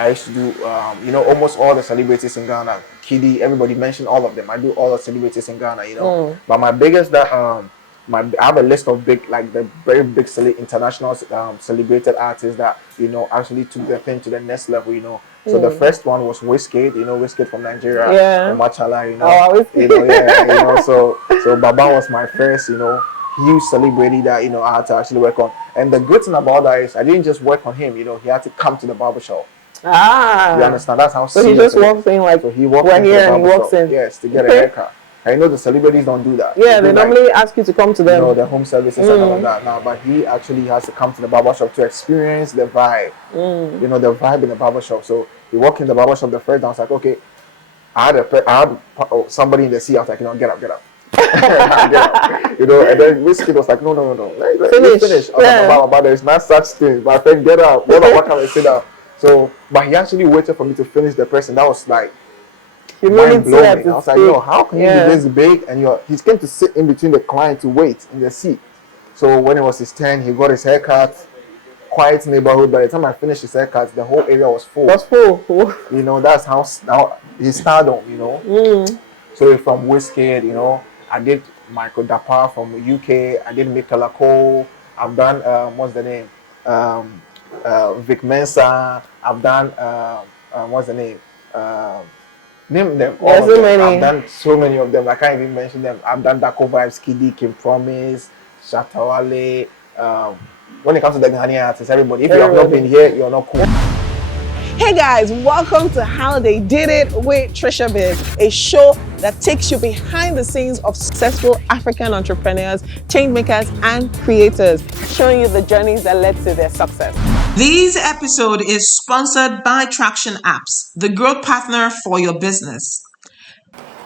I used to do, almost all the celebrities in Ghana. Kiddy, everybody mentioned all of them. I do all the celebrities in Ghana, But my biggest I have a list of big, like the very big international celebrated artists that actually took the thing to the next level. So the first one was Wizkid, Wizkid from Nigeria, the Machala, So Baba was my first, huge celebrity that I had to actually work on. And the good thing about that is I didn't just work on him. He had to come to the barbershop. You understand? That's how so he just walks in like so he walked into here the and he walks barbershop. in. Yes, to get a haircut. I know the celebrities don't do that. Yeah, they normally ask you to come to them. The home services and all of that now, but he actually has to come to the barbershop to experience the vibe. The vibe in the barbershop. So he walked in the barbershop the first time. I was like, okay, I had somebody in the seat. I was like, get up. Get up. And then Wizkid was like, no. Finish. I was like, but there's not such thing. My friend, get up. What can I sit down? So, but he actually waited for me to finish the person. That was like mind blowing. I was like, how can you be this big and he's going to sit in between the client to wait in the seat. So when it was his turn, he got his haircut. Quiet neighborhood. By the time I finished his haircut, the whole area was full. That's how he stardom. So from Wizkid, I did Michael Dapper from the UK. I did Michaela Cole. I've done what's the name? Vic Mensa. I've done what's the name? Name them. All so many. I've done so many of them. I can't even mention them. I've done Daco Vibes, Kiddy, Kim Promise, Shatawale. When it comes to the Ghanaian artists, everybody, if you have not been here, you're not cool. Hey guys, welcome to How They Did It with TriciaBiz, a show that takes you behind the scenes of successful African entrepreneurs, change makers, and creators, showing you the journeys that led to their success. This episode is sponsored by Traction Apps, the growth partner for your business.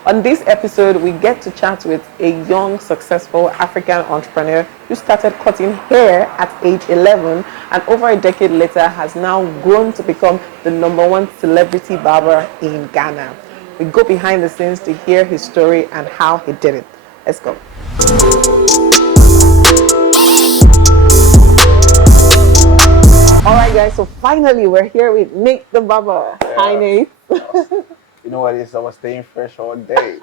On this episode, we get to chat with a young, successful African entrepreneur who started cutting hair at age 11 and over a decade later has now grown to become the #1 celebrity barber in Ghana. We go behind the scenes to hear his story and how he did it. Let's go. All right, guys, so finally we're here with Nate the Barber. Hi, Nate. You know what it is? I was staying fresh all day.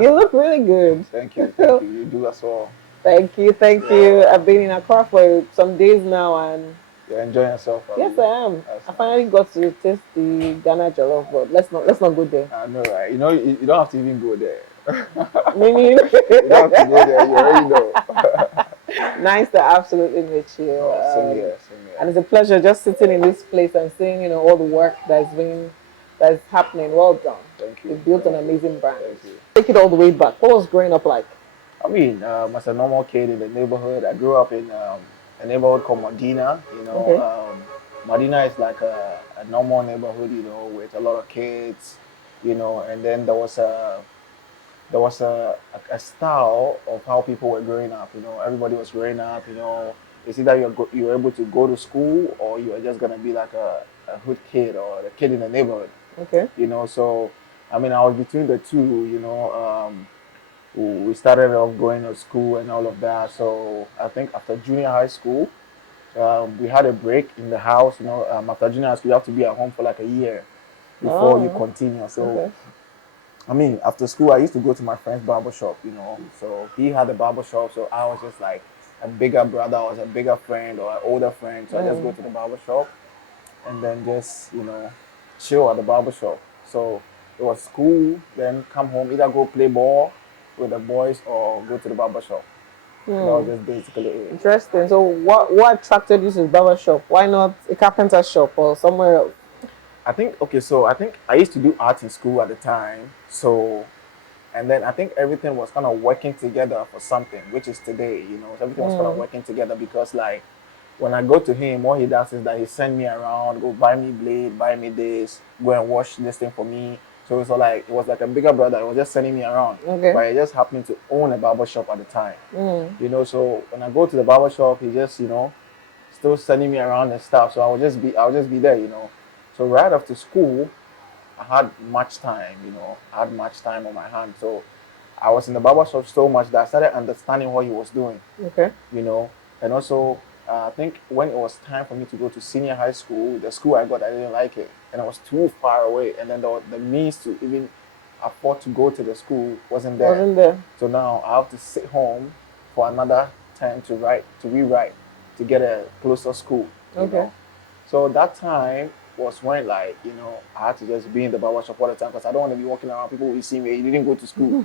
You look really good. Thank you. You do as well. Thank you. I've been in Accra for some days now, and you're enjoying yourself. Yes, I am. I finally got to taste the Ghana jollof, but let's not go there. I know, right? You don't have to even go there. Maybe you don't have to go there. You already know. Nice to absolutely meet you. Same here. And it's a pleasure just sitting in this place and seeing all the work that's happening. Well done. Thank you. You built an amazing brand. Take it all the way back. What was growing up like? I mean, as a normal kid in the neighborhood, I grew up in a neighborhood called Medina. Medina is like a normal neighborhood, with a lot of kids, and then there was a style of how people were growing up. Everybody was growing up. It's either you're able to go to school or you're just gonna be like a hood kid or a kid in the neighborhood. Okay. So I mean, I was between the two. We started off going to school and all of that. So I think after junior high school, we had a break in the house. After junior high school, you have to be at home for like a year before you continue. So, I mean, after school, I used to go to my friend's barber shop. So he had a barber shop. So I was just like a bigger brother, I was a bigger friend or an older friend. So I just go to the barber shop and then just chill at the barber shop. So it was school, then come home, either go play ball with the boys or go to the barber shop. That was just basically it. Interesting. So what attracted you to the barber shop? Why not a carpenter shop or somewhere else? I think I used to do art in school at the time. So, and then I think everything was kind of working together for something, which is today, everything was kind of working together because like when I go to him, what he does is that he send me around, go buy me blade, buy me this, go and wash this thing for me. So it was like a bigger brother. He was just sending me around. Okay. But he just happened to own a barber shop at the time. So when I go to the barber shop, he just, still sending me around and stuff. So I'll just be there, So right after school, I had much time, I had much time on my hands. So I was in the barber shop so much that I started understanding what he was doing. Okay. And also I think when it was time for me to go to senior high school, the school I got, I didn't like it, and it was too far away. And then the means to even afford to go to the school wasn't there. Wasn't there? So now I have to sit home for another time to rewrite, to get a closer school. You Okay. know? So that time was when, like, I had to just be in the barber shop all the time because I don't want to be walking around. People will see me, you didn't go to school.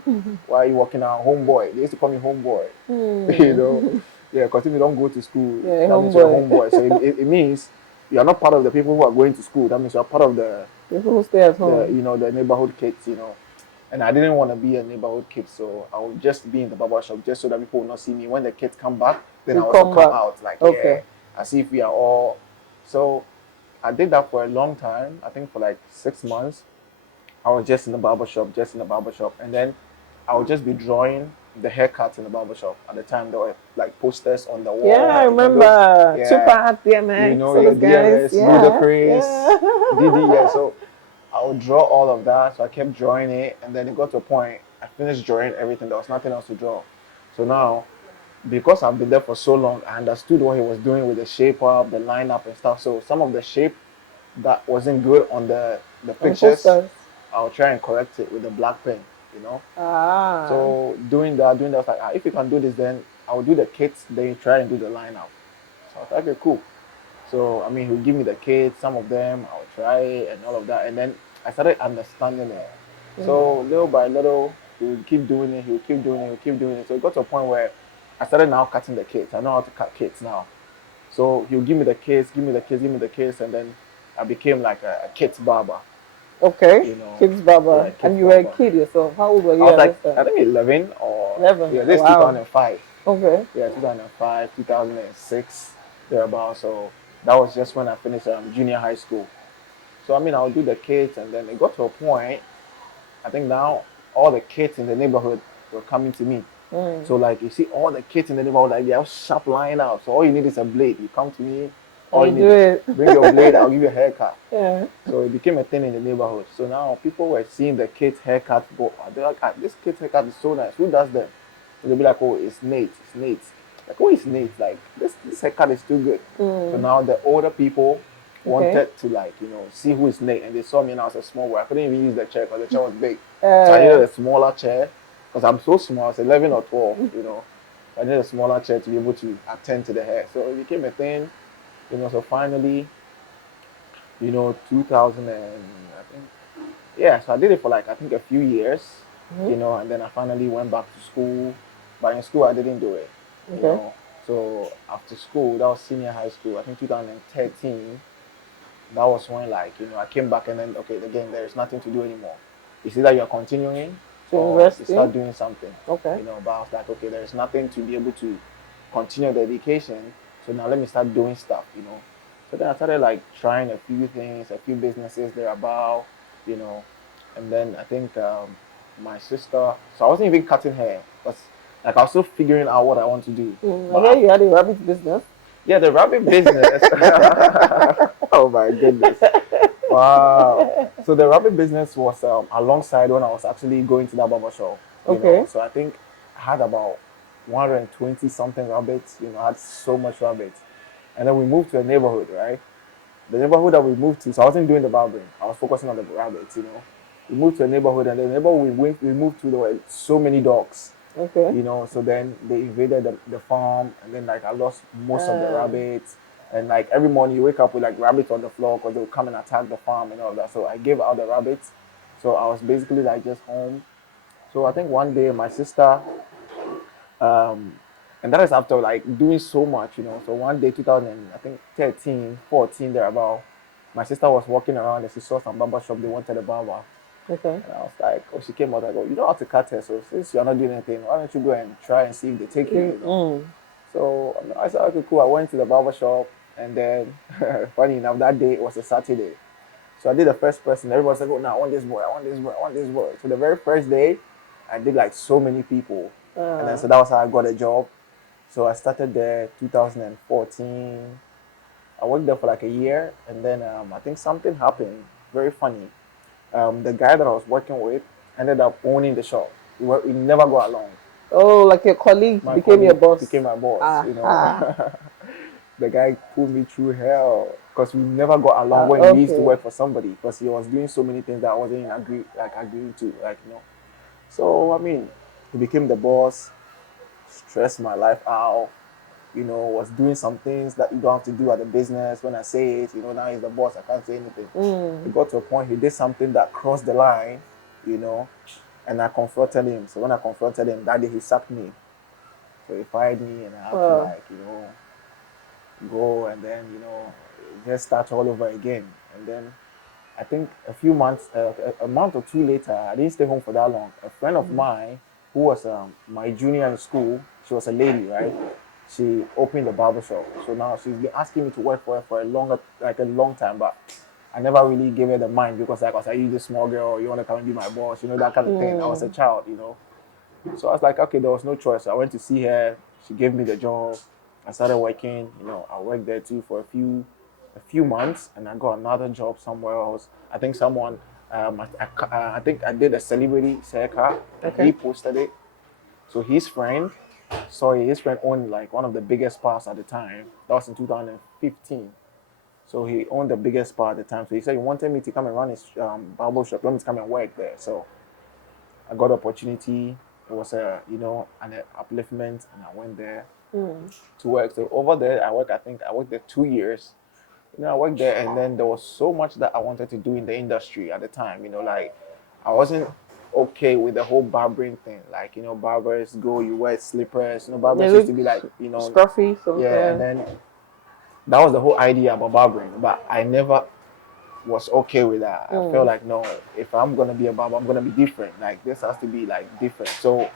Why are you walking around? Homeboy. They used to call me homeboy. Yeah, because if you don't go to school, Yeah, that means you're a homeboy. homeboy. So it means you are not part of the people who are going to school. That means you are part of the People who stay at home. the neighborhood kids. And I didn't want to be a neighborhood kid, so I would just be in the barber shop just so that people will not see me. When the kids come back, then I also come out, like, Okay. as if we are all. So I did that for a long time. I think for like 6 months, I was just in the barber shop, and then I would just be drawing the haircuts in the barber shop. At the time, there were like posters on the wall. Yeah, I remember. Tupac, DMX, Your guys. DMX, Ludacris, Yeah. Diddy. Yeah, so I would draw all of that. So I kept drawing it, and then it got to a point I finished drawing everything. There was nothing else to draw. So now, because I've been there for so long, I understood what he was doing with the shape up, the lineup, and stuff. So some of the shape that wasn't good on the pictures, posters. I'll try and correct it with the black pen. Ah. So doing that, I was like, if you can do this, then I'll do the kits, then you try and do the lineup. So I was like, okay, cool. So, I mean, he'll give me the kits, some of them, I'll try it and all of that. And then I started understanding it. So little by little, he would keep doing it, he'll keep doing it, he'll keep doing it. So it got to a point where I started now cutting the kits. I know how to cut kits now. So he'll give me the kits, give me the kits, and then I became like a kits barber. Okay. Kids barber. Yeah, kids and you were a barber. kid yourself. How old were you? I was at like, this I time? think 11 or 11. Yeah, this is Wow. 2005. Okay. Yeah, 2005, 2006, thereabout. So that was just when I finished junior high school. So I mean, I'll do the kids, and then it got to a point. I think now all the kids in the neighborhood were coming to me. So like you see all the kids in the neighborhood, like they have sharp line out. So all you need is a blade. You come to me, all you need is bring your blade. I'll give you a haircut. Yeah. So it became a thing in the neighborhood. So now people were seeing the kids' haircut. They're like, this kid's haircut is so nice. Who does them? So they'll be like, oh, it's Nate. It's Nate. Like, oh, it's Nate. Like, this haircut is too good. So now the older people wanted to, like, see who is Nate. And they saw me and I was a small boy. I couldn't even use the chair because the chair was big. So I needed a smaller chair because I'm so small. I was 11 or 12, So I needed a smaller chair to be able to attend to the hair. So it became a thing, So finally, 2000 and I think, yeah, so I did it for like, I think a few years, and then I finally went back to school. But in school, I didn't do it, So after school, that was senior high school, I think 2013, that was when, like, I came back and then, okay, again, there's nothing to do anymore. It's either you're continuing or you start doing something, Okay. But I was like, okay, there's nothing to be able to continue the education, so now let me start doing stuff, So then I started like trying a few things, a few businesses thereabout, and then I think my sister, so I wasn't even cutting hair, but like I was still figuring out what I want to do. I hear you had a rabbit business. Yeah, the rabbit business. Oh my goodness. Wow. So the rabbit business was alongside when I was actually going to that barber shop. Okay. So I think I had about 120 something rabbits, I had so much rabbits. And then we moved to a neighborhood, right? The neighborhood that we moved to, so I wasn't doing the barbering. I was focusing on the rabbits, We moved to a neighborhood, and the neighborhood we moved to, there were so many dogs. Okay. So then they invaded the farm, and then like I lost most of the rabbits. And like every morning you wake up with like rabbits on the floor because they would come and attack the farm and all that. So I gave out the rabbits. So I was basically like just home. So I think one day my sister, and that is after like doing so much, So one day, 2013, 14, thereabout, my sister was walking around and she saw some barber shop. They wanted a barber. Okay. And I was like, she came out, I go, you know how to cut hair. So since you're not doing anything, why don't you go and try and see if they take you, So I said, okay, cool. I went to the barber shop, and then, funny enough, that day it was a Saturday. So I did the first person. Everybody said, oh, no, I want this boy, I want this boy, I want this boy. So the very first day, I did like so many people. And then so that was how I got a job. So I started there 2014. I worked there for like a year, and then I think something happened, very funny. The guy that I was working with ended up owning the shop. We never got along. Oh, like your colleague became your boss. Became my boss, the guy pulled me through hell because we never got along when we used to Okay. work for somebody because he was doing so many things that I wasn't agreeing to, like, you know. So I mean, he became the boss, stressed my life out, you know, was doing some things that you don't have to do at the business. When I say it, you know, now he's the boss, I can't say anything. It got to a point he did something that crossed the line, you know, and I confronted him. So when I confronted him that day, he sacked me. So he fired me, and I had to, Wow. like, you know, go and then, you know, just start all over again. And then I think a few months, a month or two later, I didn't stay home for that long. A friend of mine who was my junior in school, she was a lady, right? She opened a barber shop. So now she's been asking me to work for her for a long time, but I never really gave her the mind because like I was like, you just small girl, you want to come and be my boss, you know, that kind of thing. I was a child, you know. So I was like, okay, there was no choice. I went to see her. She gave me the job. I started working. You know, I worked there too for a few months, and I got another job somewhere else. I think someone, I think I did a celebrity haircut. Okay. He posted it. So his friend owned like one of the biggest spas at the time. That was in 2015. So he owned the biggest spa at the time. So he said he wanted me to come and run his barber shop. Let me come and work there. So I got opportunity. It was an upliftment, and I went there to work. So over there, I worked there 2 years. You know, I worked there, and then there was so much that I wanted to do in the industry at the time. You know, like I wasn't okay with the whole barbering thing. Like, you know, barbers go, you wear slippers. You know, They barbers used look to be like, you know, scruffy, so yeah. And then that was the whole idea about barbering. But I never was okay with that. I felt like, no, if I'm gonna be a barber, I'm gonna be different. Like this has to be like different. So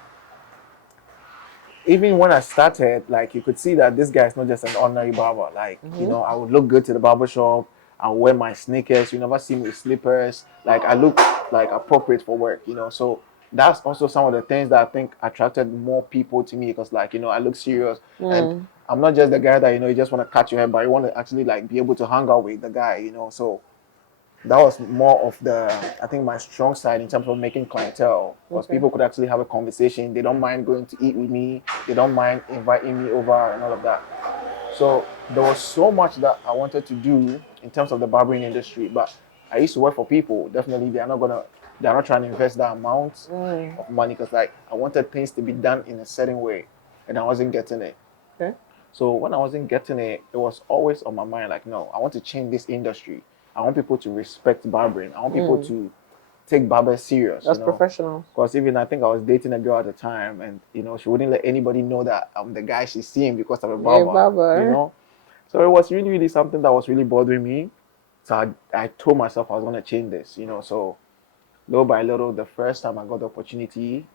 even when I started, like you could see that this guy is not just an ordinary barber. Like, you know, I would look good to the barber shop. I would wear my sneakers. You never see me with slippers. Like I look like appropriate for work, you know. So that's also some of the things that I think attracted more people to me because, like, you know, I look serious and I'm not just the guy that, you know, you just want to cut your hair, but you want to actually like be able to hang out with the guy, you know. So that was more of I think my strong side in terms of making clientele because people could actually have a conversation. They don't mind going to eat with me. They don't mind inviting me over and all of that. So there was so much that I wanted to do in terms of the barbering industry, but I used to work for people. Definitely, they're not trying to invest that amount of money because like I wanted things to be done in a certain way, and I wasn't getting it. okay. So when I wasn't getting it, it was always on my mind like, no, I want to change this industry. I want people to respect barbering. I want people to take barbers serious, you That's know. professional. Because even I think I was dating a girl at the time, and you know, she wouldn't let anybody know that I'm the guy she's seeing because I'm a Yeah, barber, you barber. know. So it was really, really something that was really bothering me. So I told myself I was gonna change this, you know. So little by little, the first time I got the opportunity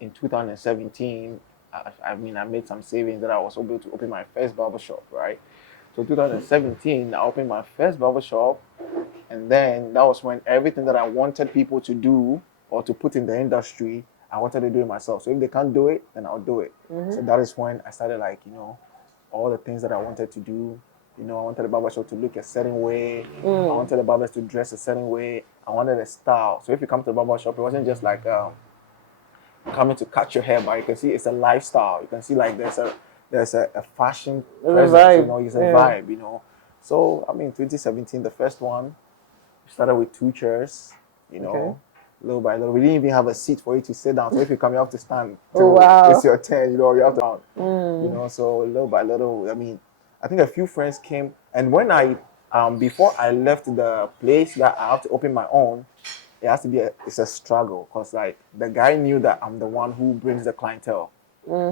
in 2017, I mean, I made some savings that I was able to open my first barber shop, right? So 2017, I opened my first barber shop, and then that was when everything that I wanted people to do or to put in the industry, I wanted to do it myself. So if they can't do it, then I'll do it. So that is when I started, like, you know, all the things that I wanted to do. You know, I wanted the barber shop to look a certain way. I wanted the barbers to dress a certain way. I wanted a style. So if you come to the barber shop, it wasn't just like coming to cut your hair, but you can see it's a lifestyle. You can see like there's a fashion It's a presence, you vibe. know, it's a Yeah. vibe, you know. So I mean 2017, the first one, we started with 2 chairs, you Okay. know, little by little. We didn't even have a seat for you to sit down. So if you come, you have to stand Oh, till wow. it's your turn, you know, you have to you know, so little by little, I mean, I think a few friends came, and when I before I left the place that I have to open my own, it has to be it's a struggle because like the guy knew that I'm the one who brings the clientele,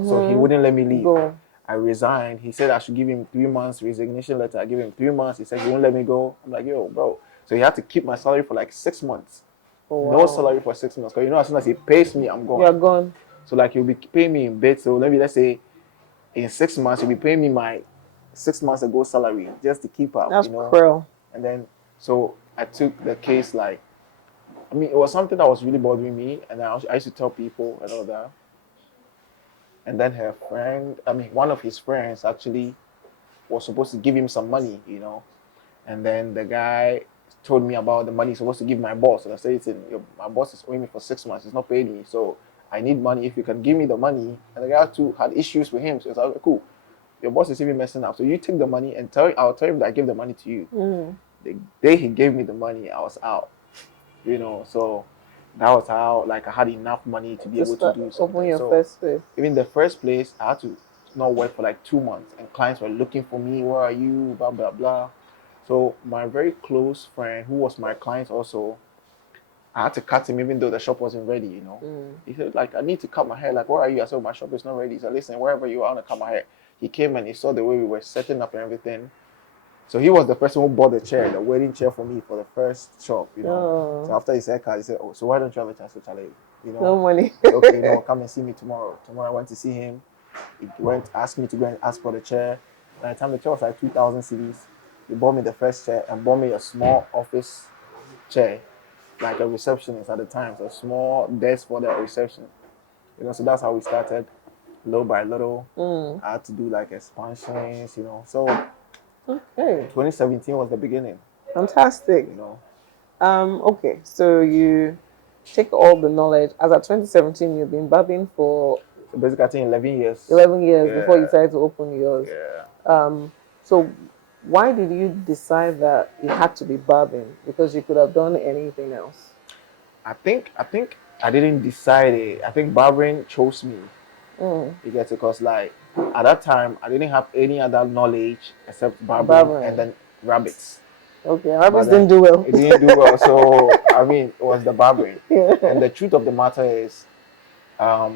so he wouldn't let me leave. Go. I resigned. He said I should give him 3 months resignation letter. I gave him 3 months. He said he won't let me go. I'm like, yo, bro. So he had to keep my salary for like 6 months. Oh, No wow. salary for 6 months. Because you know, as soon as he pays me, I'm gone. You're gone. So like he'll be paying me in bits. So maybe let's say in 6 months he'll be paying me my 6 months ago salary just to keep up, That's you know. cruel. And then so I took the case like, I mean, it was something that was really bothering me, and I used to tell people and all that. And then her friend, I mean, one of his friends actually was supposed to give him some money, you know. And then the guy told me about the money he's supposed to give my boss. And I said, my boss is owing me for 6 months. He's not paid me. So I need money. If you can give me the money. And the guy too had issues with him. So it's like, okay, cool. your boss is even messing up. So you take the money and I'll tell him that I gave the money to you. The day he gave me the money, I was out. So that was how like I had enough money to be able to do open something. your So first place. even the first place, I had to not work for like 2 months, and clients were looking for me. Where are you? Blah blah blah. So my very close friend, who was my client also, I had to cut him even though the shop wasn't ready. He said, like, I need to cut my hair. Like, where are you? I said, my shop is not ready. He said, listen, wherever you are, I want to cut my hair. He came and he saw the way we were setting up and everything. So he was the person who bought the chair, the wedding chair for me for the first shop. So after his haircut, he said, oh, so why don't you have a chance to challenge? No money. Okay, come and see me tomorrow. Tomorrow I went to see him. He asked me to go and ask for the chair. By the time the chair was like 2,000 cedis, he bought me the first chair and bought me a small office chair, like a receptionist at the time, so a small desk for the reception. So that's how we started, little by little. I had to do like expansions. So Okay. 2017 was the beginning. Fantastic. Okay, so you take all the knowledge. As at 2017, you've been barbing for So basically, I think 11 years. 11 years before you decided to open yours. Yeah. So why did you decide that it had to be barbing? Because you could have done anything else. I think I didn't decide it. I think barbering chose me. You get it? Because like at that time, I didn't have any other knowledge except barbering and then rabbits. Okay, rabbits didn't do well. It didn't do well. So I mean, it was the barbering. And the truth of the matter is, my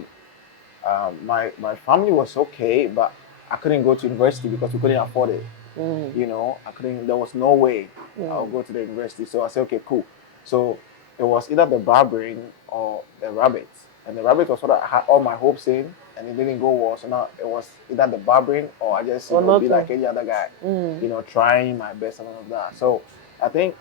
family was okay, but I couldn't go to university because we couldn't afford it. I couldn't. There was no way I'll go to the university. So I said, okay, cool. So it was either the barbering or the rabbits. And the rabbit was what I had all my hopes in, and it didn't go well. So now it was either the barbering or I just be like any other guy, trying my best and all of that. So I think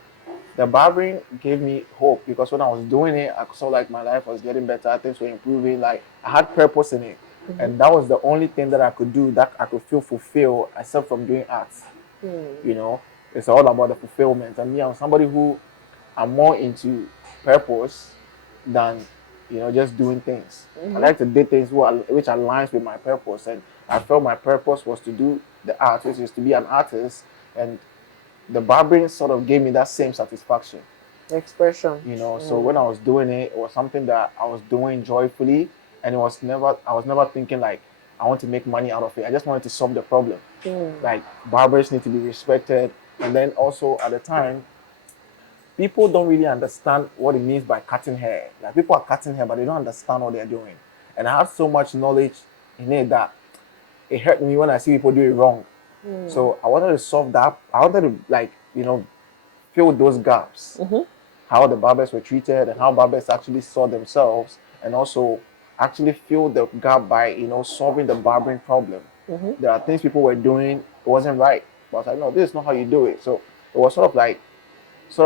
the barbering gave me hope because when I was doing it, I saw like my life was getting better, things were improving, like I had purpose in it. And that was the only thing that I could do that I could feel fulfilled except from doing arts. It's all about the fulfillment. And me, I'm somebody who I'm more into purpose than just doing things. I like to do things which aligns with my purpose, and I felt my purpose was to do the art, which is to be an artist, and the barbering sort of gave me that same satisfaction. Expression. So when I was doing it, it was something that I was doing joyfully, and I was never thinking like I want to make money out of it. I just wanted to solve the problem. Like barbers need to be respected, and then also at the time, people don't really understand what it means by cutting hair. Like people are cutting hair, but they don't understand what they're doing. And I have so much knowledge in it that it hurt me when I see people do it wrong. So I wanted to solve that. I wanted to fill those gaps. How the barbers were treated and how barbers actually saw themselves, and also actually fill the gap by solving the barbering problem. There are things people were doing, it wasn't right. But I was like, no, this is not how you do it. So it was sort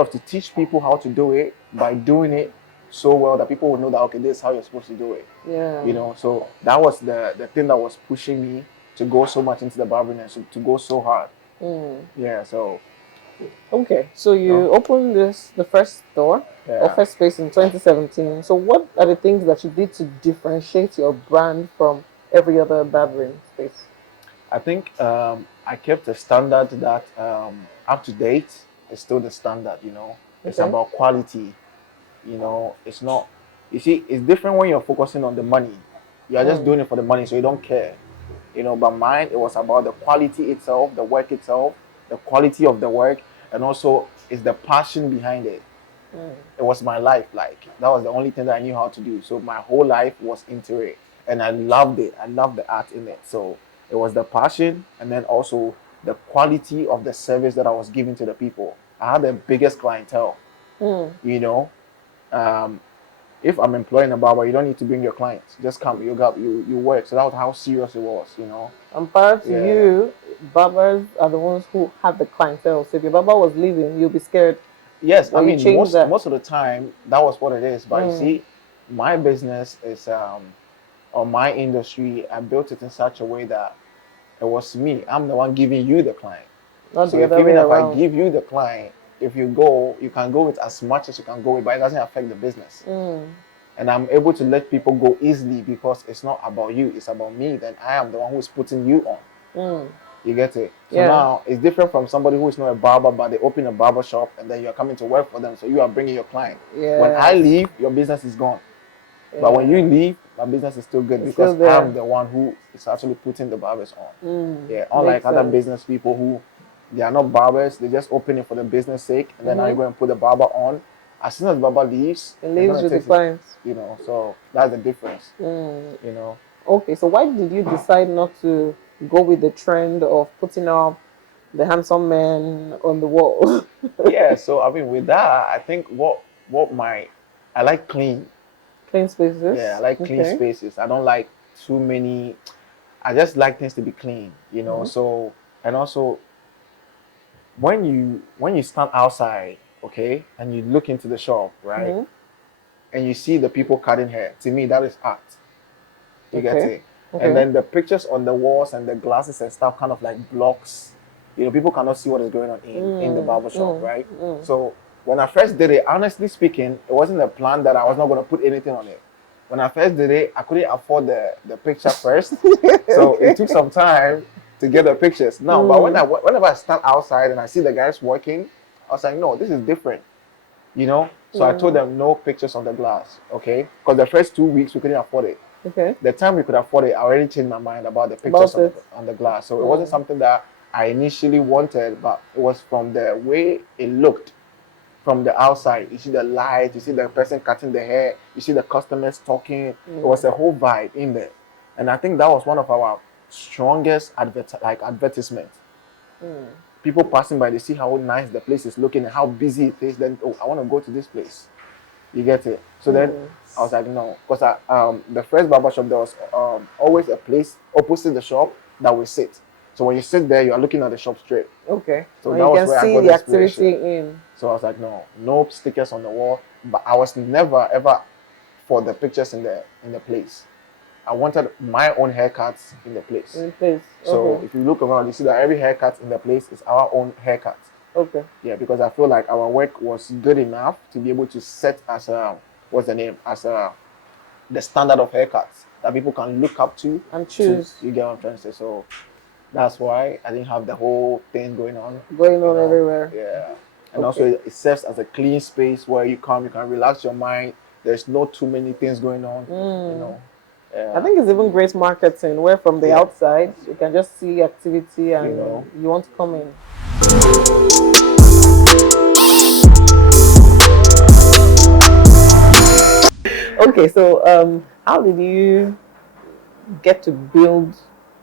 of to teach people how to do it by doing it so well that people would know that okay, this is how you're supposed to do it. So that was the thing that was pushing me to go so much into the barbering and to go so hard. So okay, so you opened the first store or first space in 2017. So what are the things that you did to differentiate your brand from every other barbering space? I think I kept a standard that up to date is still the standard. It's about quality. It's not. You see, it's different when you're focusing on the money. You are just doing it for the money, so you don't care. But mine, it was about the quality itself, the work itself, the quality of the work, and also it's the passion behind it. It was my life. Like that was the only thing that I knew how to do. So my whole life was into it, and I loved it. I loved the art in it. So it was the passion, and then also the quality of the service that I was giving to the people. I had the biggest clientele. If I'm employing a barber, you don't need to bring your clients. Just come, you work. So that was how serious it was. And prior to you, barbers are the ones who have the clientele. So if your barber was leaving, you'll be scared. Yes, I mean most of the time that was what it is. But you see, my business is or my industry, I built it in such a way that it was me. I'm the one giving you the client. Not So the other way if around. I give you the client, if you go, you can go with as much as you can go with, but it doesn't affect the business. And I'm able to let people go easily because it's not about you, it's about me. Then I am the one who's putting you on. You get it? So Yeah. now it's different from somebody who is not a barber, but they open a barber shop and then you're coming to work for them. So you are bringing your client. When I Yes. leave, your business is gone. But when you leave, my business is still good It's because still there. I'm the one who is actually putting the barbers on. Yeah, unlike Makes other sense. business people who they are not barbers, they just open it for the business sake, and then now you go and put the barber on. As soon as the barber leaves, It they're leaves gonna with the take it, clients. you know. So that's the difference, you know. Okay, so why did you decide not to go with the trend of putting up the handsome man on the wall? Yeah, so I mean, with that, I think I like clean. Clean spaces. Yeah, I like clean Okay. spaces. I don't like too many. I just like things to be clean, you know. So and also when you stand outside, okay, and you look into the shop, right, and you see the people cutting hair, to me that is art. You get Okay. it? And Okay. then the pictures on the walls and the glasses and stuff kind of like blocks. You know, people cannot see what is going on in the barber shop, right? So when I first did it, honestly speaking, it wasn't a plan that I was not going to put anything on it. When I first did it, I couldn't afford the picture first, so it took some time to get the pictures. Now, but whenever I stand outside and I see the guys working, I was like, no, this is different, you know. So I told them no pictures on the glass, okay? Because the first 2 weeks we couldn't afford it. Okay. The time we could afford it, I already changed my mind about the pictures About on the glass. So it wasn't something that I initially wanted, but it was from the way it looked from the outside. You see the lights, you see the person cutting the hair, you see the customers talking. It was a whole vibe in there. And I think that was one of our strongest advertisements. People passing by, they see how nice the place is looking and how busy it is. Then, oh, I want to go to this place. You get it? So then I was like, no, because the first barber shop there was always a place opposite the shop that we sit. So when you sit there, you are looking at the shop straight. Okay. So Well, that you was can where I see got the inspiration. activity in. So I was like, no stickers on the wall. But I was never ever for the pictures in the place. I wanted my own haircuts in the place. In place. So Okay. if you look around, you see that every haircut in the place is our own haircut. Okay. Yeah, because I feel like our work was good enough to be able to set as a the standard of haircuts that people can look up to And choose. You get what I'm trying to say? So that's why I didn't have the whole thing going on. Going on everywhere. Yeah. And Okay. also it serves as a clean space where you can relax your mind. There's not too many things going on. You know. Yeah. I think it's even great marketing where from the outside you can just see activity and you want to come in. Okay, so how did you get to build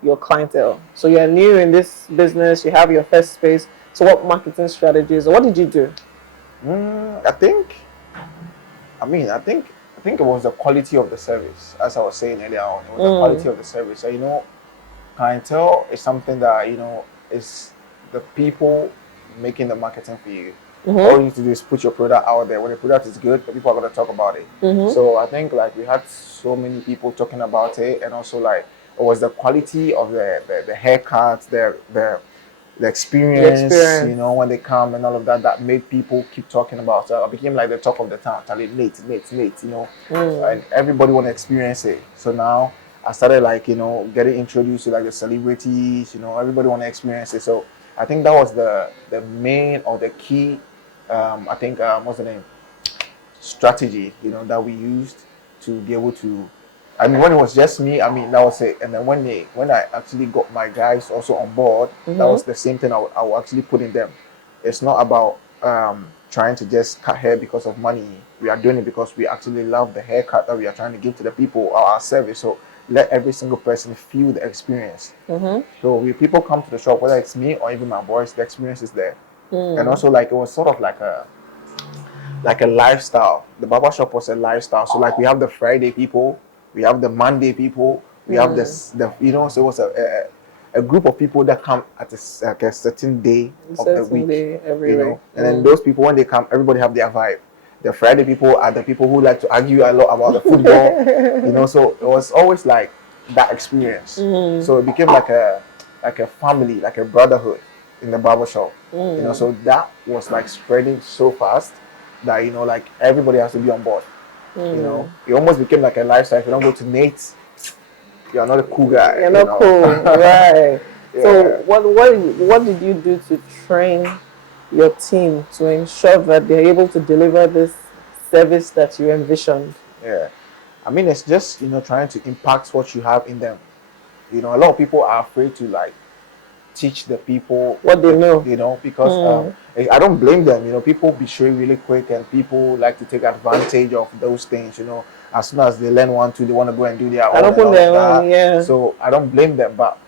your clientele? So you're new in this business, you have your first space. So what marketing strategies or what did you do? I think it was the quality of the service, as I was saying earlier on. It was the quality of the service. So, you know, clientele is something that, you know, is the people making the marketing for you. All you need to do is put your product out there. When the product is good, the people are going to talk about it. So I think like we had so many people talking about it, and also like it was the quality of the haircuts, the experience, you know, when they come and all of that, that made people keep talking about it. I became like the talk of the town. Charlie, late, you know, and everybody want to experience it. So now I started like, you know, getting introduced to like the celebrities, you know, everybody want to experience it. So I think that was the main or the key, I think, what's the name? Strategy, you know, that we used to be able to. I mean, when it was just me, I mean, that was it. And then when I actually got my guys also on board, that was the same thing I will actually put in them. It's not about trying to just cut hair because of money. We are doing it because we actually love the haircut that we are trying to give to the people or our service. So let every single person feel the experience. So when people come to the shop, whether it's me or even my boys, the experience is there. And also like it was sort of like a lifestyle. The barber shop was a lifestyle. So like we have the Friday people, we have the Monday people, we have the you know. So it was a group of people that come at a certain day of the week, every you know. week. And then those people when they come, everybody have their vibe. The Friday people are the people who like to argue a lot about the football, you know. So it was always like that experience. So it became like a family, like a brotherhood in the barber shop, you know. So that was like spreading so fast that, you know, like everybody has to be on board. You know, it almost became like a lifestyle. If you don't go to Nate's, you're not a cool guy. You're not cool, right? So what did you do to train your team to ensure that they're able to deliver this service that you envisioned? Yeah. I mean, it's just, trying to impact what you have in them. A lot of people are afraid to like teach the people What they know. Because I don't blame them. People betray really quick, and people like to take advantage of those things. As soon as they learn one, two, they want to go and do their own and all of that. Yeah. So I don't blame them, but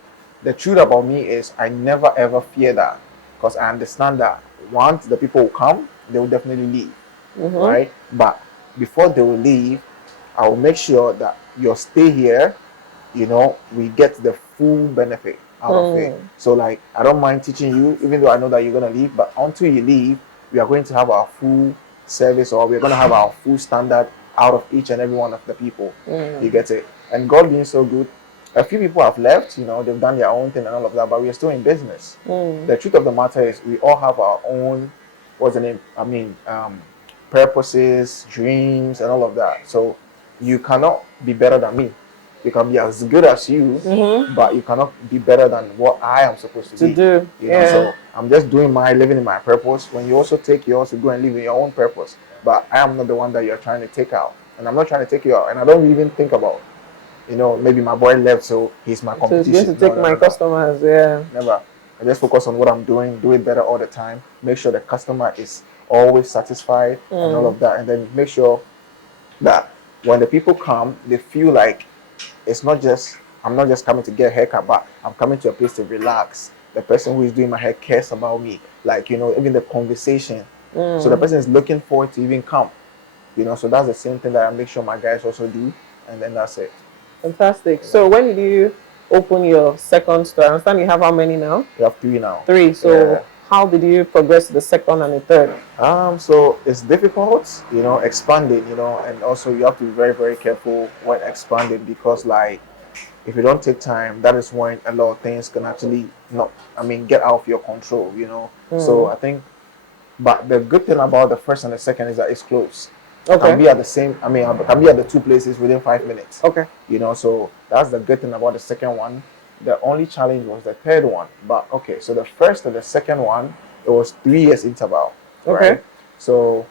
the truth about me is I never ever fear that, because I understand that once the people will come, they will definitely leave, right? But before they will leave, I will make sure that your stay here, we get the full benefit out of it. So like, I don't mind teaching you, even though I know that you're going to leave, but until you leave, we are going to have our full service, or we're going to have our full standard out of each and every one of the people. You get it? And God being so good, a few people have left, they've done their own thing and all of that, but we are still in business. The truth of the matter is we all have our own, purposes, dreams, and all of that. So you cannot be better than me. You can be as good as you, but you cannot be better than what I am supposed to be. Do. So I'm just doing living in my purpose. When you also take yours, to go and live in your own purpose. But I am not the one that you're trying to take out, and I'm not trying to take you out. And I don't even think about, maybe my boy left, so he's my competition. So just to take my customers, yeah. Never. I just focus on what I'm doing, do it better all the time. Make sure the customer is always satisfied and all of that, and then make sure that when the people come, they feel like I'm not just coming to get a haircut, but I'm coming to a place to relax. The person who is doing my hair cares about me, like, even the conversation. So the person is looking forward to even come, so that's the same thing that I make sure my guys also do, and then that's it. Fantastic. So when did you open your second store? I understand you have how many now? We have 3 now. 3. So how did you progress to the second and the third? So it's difficult, expanding, and also you have to be very, very careful when expanding, because like, if you don't take time, that is when a lot of things can actually get out of your control, So I think, but the good thing about the first and the second is that it's close. Okay. I can be at the same, I can be at the 2 places within 5 minutes. Okay. So that's the good thing about the second one. The only challenge was the third one. But okay, so the first and the second one, it was 3 years interval. Okay. Right? So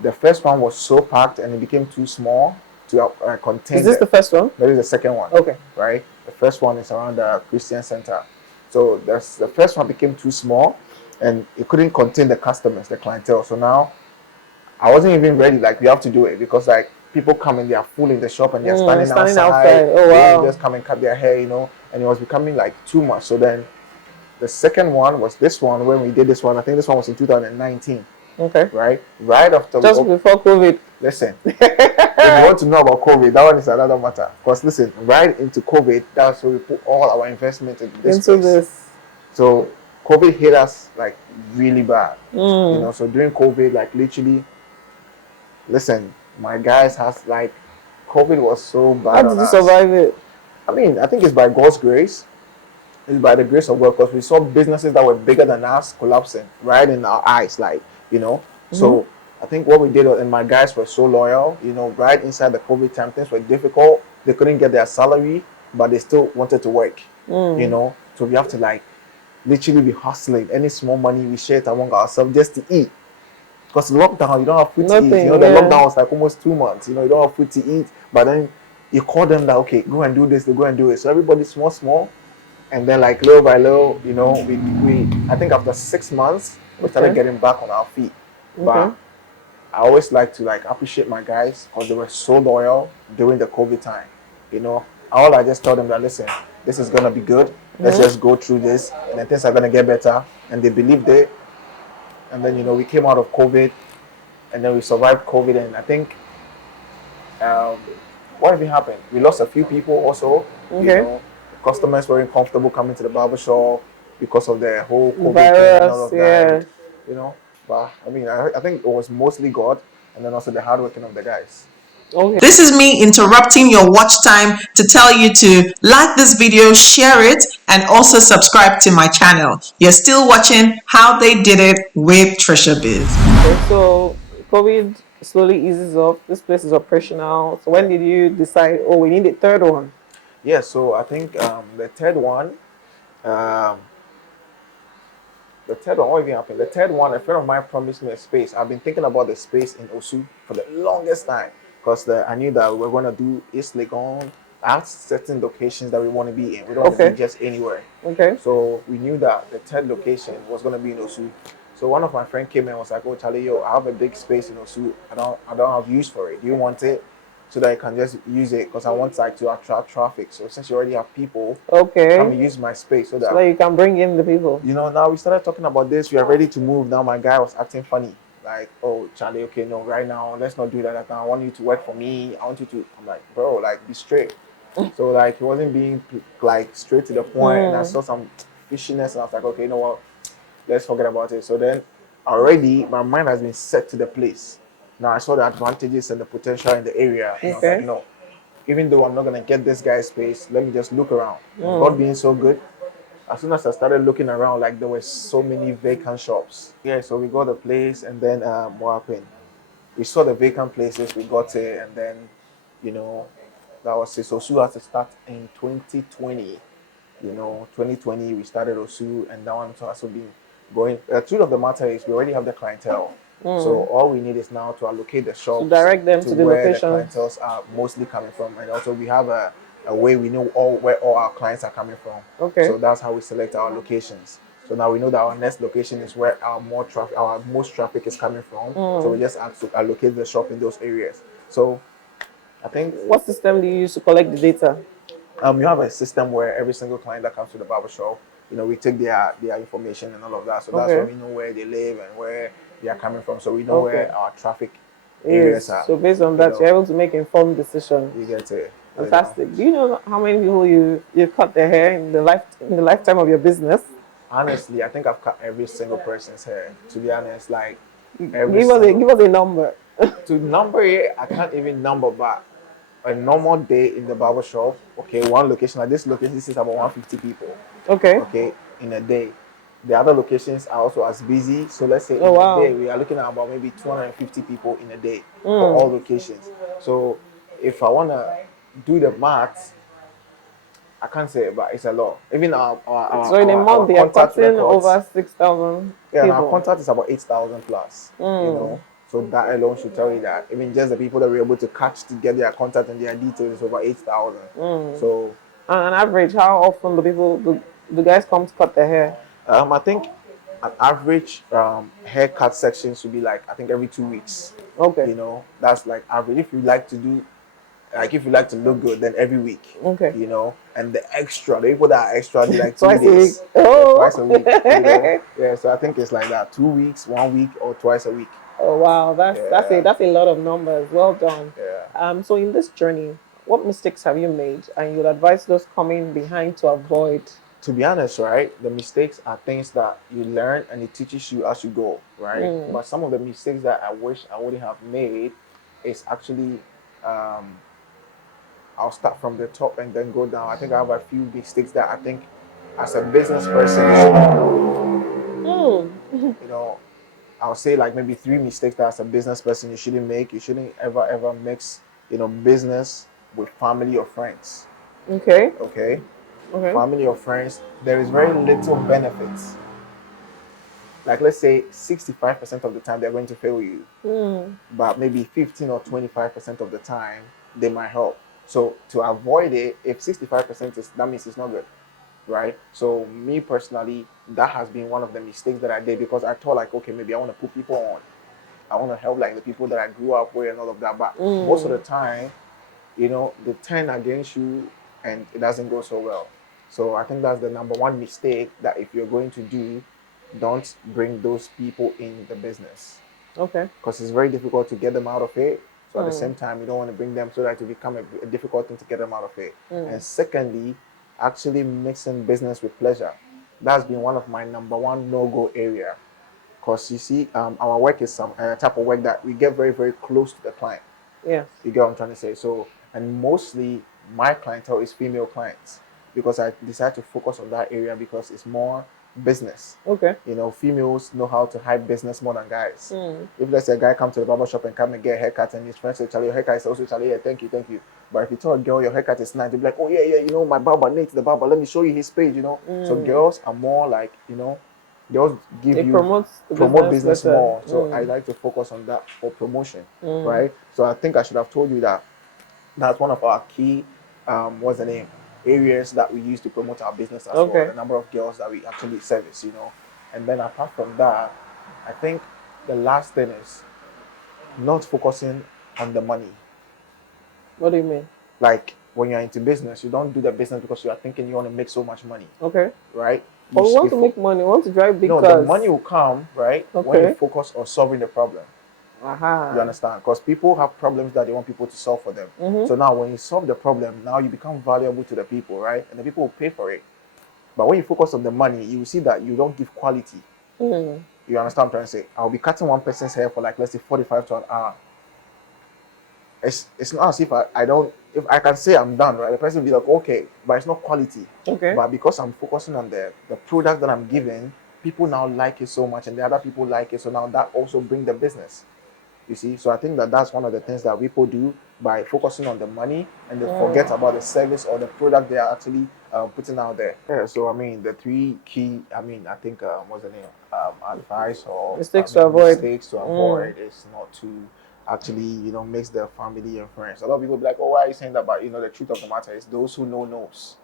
the first one was so packed and it became too small to contain. Is this the first one? That is the second one. Okay. Right? The first one is around the Christian Center. So the first one became too small and it couldn't contain the customers, the clientele. So now I wasn't even ready. Like, we have to do it because like people come and they are full in the shop and they're standing outside. Oh wow! They just come and cut their hair, and it was becoming like too much. So then the second one was this one. When we did this one, I think this one was in 2019. Okay. Right after just before COVID. Listen, if you want to know about COVID, that one is another matter. Because listen, right into COVID, that's where we put all our investment into this. So COVID hit us like really bad. So during COVID, like literally. Listen, my guys has like, COVID was so bad. How did you survive it? I think it's by God's grace. It's by the grace of God, because we saw businesses that were bigger than us collapsing right in our eyes, like, So I think what we did, and my guys were so loyal, right inside the COVID time, things were difficult. They couldn't get their salary, but they still wanted to work, So we have to like literally be hustling. Any small money we share it among ourselves just to eat. Because lockdown, you don't have food to eat. The lockdown was like almost 2 months. You don't have food to eat. But then you call them that, okay, go and do this, they go and do it. So everybody small. And then like little by little, we I think after 6 months, we started getting back on our feet. But I always like to like appreciate my guys because they were so loyal during the COVID time. All I just told them that, listen, this is going to be good. Let's just go through this and then things are going to get better. And they believed it. And then, we came out of COVID and then we survived COVID. And I think, what even happened? We lost a few people also. Customers weren't comfortable coming to the barber shop because of the whole COVID thing and all of that. But I think it was mostly God and then also the hard working of the guys. Okay. This is me interrupting your watch time to tell you to like this video, share it, and also subscribe to my channel. You're still watching How They Did It with TriciaBiz. Okay, so COVID slowly eases off. This place is operational. So when did you decide, we need a third one? Yeah, so I think the third one, Um, the third one, what even happened? The third one, a friend of mine promised me a space. I've been thinking about the space in Osu for the longest time because I knew that we were going to do East Legon. I have certain locations that we want to be in. We don't want to Okay. be just anywhere. Okay. So we knew that the third location was going to be in Osu. So one of my friends came in and was like, "Oh, Charlie, yo, I have a big space in Osu. I don't have use for it. Do you want it so that you can just use it? Because I want like to attract traffic. So since you already have people, come and Okay. use my space so So that that you can bring in the people. now we started talking about this. We are ready to move. Now my guy was acting funny. Like, oh, Charlie, okay, no, right now, let's not do that. I want you to work for me. I want you to. I'm like, bro, like, be straight. So, like, he wasn't being, like, straight to the point. And I saw some fishiness. And I was like, okay, you know what? Let's forget about it. So then, already, my mind has been set to the place. Now I saw the advantages and the potential in the area. And I was like, Okay. even though I'm not going to get this guy's space, let me just look around. And God being so good, as soon as I started looking around, like there were so many vacant shops. Yeah, so we got a place, and then what happened? We saw the vacant places, we got it, and then, you know, that was it. So Osu had to start in 2020. 2020 we started Osu, and that one has also been going. The truth of the matter is, we already have the clientele. So all we need is now to allocate the To shops direct them to to the where the location. clientels are mostly coming from, and also we have a way we know all where all our clients are coming from. Okay. So that's how we select our locations. So now we know that our next location is where our most traffic is coming from. So we just have to allocate the shop in those areas. So I think What system do you use to collect the data? you have a system where every single client that comes to the barber shop, we take their information and all of that. So that's when Okay. we know where they live and where they are coming from. So we know Okay. where our traffic Yes. areas are. So based on You that, know, you're able to make informed decisions. you get it. Fantastic. Do you know how many people you cut their hair in the lifetime of your business? Honestly, I think I've cut every single person's hair. To be honest, like every Give us single. a number. To number it, I can't even number, but a normal day in the barber shop, okay, one location like this location, this is about 150 people, Okay. okay, in a day. The other locations are also as busy. So let's say Oh in a day wow. we are looking at about maybe 250 people in a day for all locations. So if I wanna do the maths, I can't say it, but it's a lot. Even So in a our month, they are contact cutting records, over 6,000 yeah, and our people. contact is about 8,000 plus. So that alone should tell you that even just the people that we're able to catch to get their contact and their details is over 8,000. So On average, how often do guys come to cut their hair? I think an average haircut section should be like, I think, every 2 weeks. Okay. That's like average. If you like to look good, then every week. Okay. And the people that are extra do like 2 Twice a week. days, yeah, Oh. twice a week. Yeah. So I think it's like that: 2 weeks, 1 week, or twice a week. Oh wow, Yeah. that's a lot of numbers. Well done. Yeah. So in this journey, what mistakes have you made, and you'd advise those coming behind to avoid? To be honest, right, the mistakes are things that you learn and it teaches you as you go, right? But some of the mistakes that I wish I wouldn't have made is actually, I'll start from the top and then go down. I think I have a few mistakes that I think, as a business person, you know, I'll say like maybe three mistakes that as a business person you shouldn't make. You shouldn't ever mix, business with family or friends. Okay. Okay, Okay. family or friends, there is very little benefits. Like let's say 65% of the time they're going to fail you, but maybe 15 or 25% of the time they might help. So to avoid it, if 65% is, that means it's not good, right? So me personally, that has been one of the mistakes that I did because I thought like, okay, maybe I want to put people on. I want to help like the people that I grew up with and all of that. But most of the time, they turn against you and it doesn't go so well. So I think that's the number one mistake that if you're going to do, don't bring those people in the business Okay. because it's very difficult to get them out of it. So at the same time, you don't want to bring them so that it will become a difficult thing to get them out of it. And secondly, actually mixing business with pleasure. That's been one of my number one no-go area. Because you see, our work is some type of work that we get very, very close to the client. Yes. You get what I'm trying to say? So, and mostly my clientele is female clients because I decided to focus on that area because it's more business. Okay. You know, females know how to hide business more than guys. If let's say a guy come to the barber shop and come and get a haircut and his friends say, Charlie, your haircut is also Charlie, yeah, thank you. But if you tell a girl your haircut is nice, they'll be like, oh yeah, you know, my barber, Nate the barber, let me show you his page, you know. So girls are more like, you know, girls give It you promotes the promote business business better. more. So I like to focus on that for promotion, right? So I think I should have told you that that's one of our key what's the name areas that we use to promote our business as well, the number of girls that we actually service, you know. And then apart from that, I think the last thing is not focusing on the money. What do you mean? Like when you're into business, you don't do the business because you are thinking you want to make so much money, Okay. right? But we want to make money. We want to drive big no cars. the money will come, right, when you Okay. focus on solving the problem. You understand? Because people have problems that they want people to solve for them. So now when you solve the problem, now you become valuable to the people, right? And the people will pay for it. But when you focus on the money, you will see that you don't give quality. You understand what I'm trying to say? I'll be cutting one person's hair for like, let's say 45 to an hour. It's not as if I don't, if I can say I'm done, right? The person will be like, okay, but it's not quality. Okay. But because I'm focusing on the product that I'm giving, people now like it so much and the other people like it. So now that also brings the business. You see, so I think that that's one of the things that people do by focusing on the money and they forget about the service or the product they are actually putting out there. Yeah, so I mean, the three key, I think, what's the name? Advice or Mistakes to avoid. Mistakes to avoid is not to actually, you know, mix the family and friends. A lot of people be like, oh, why are you saying that? But you know, the truth of the matter is those who know knows.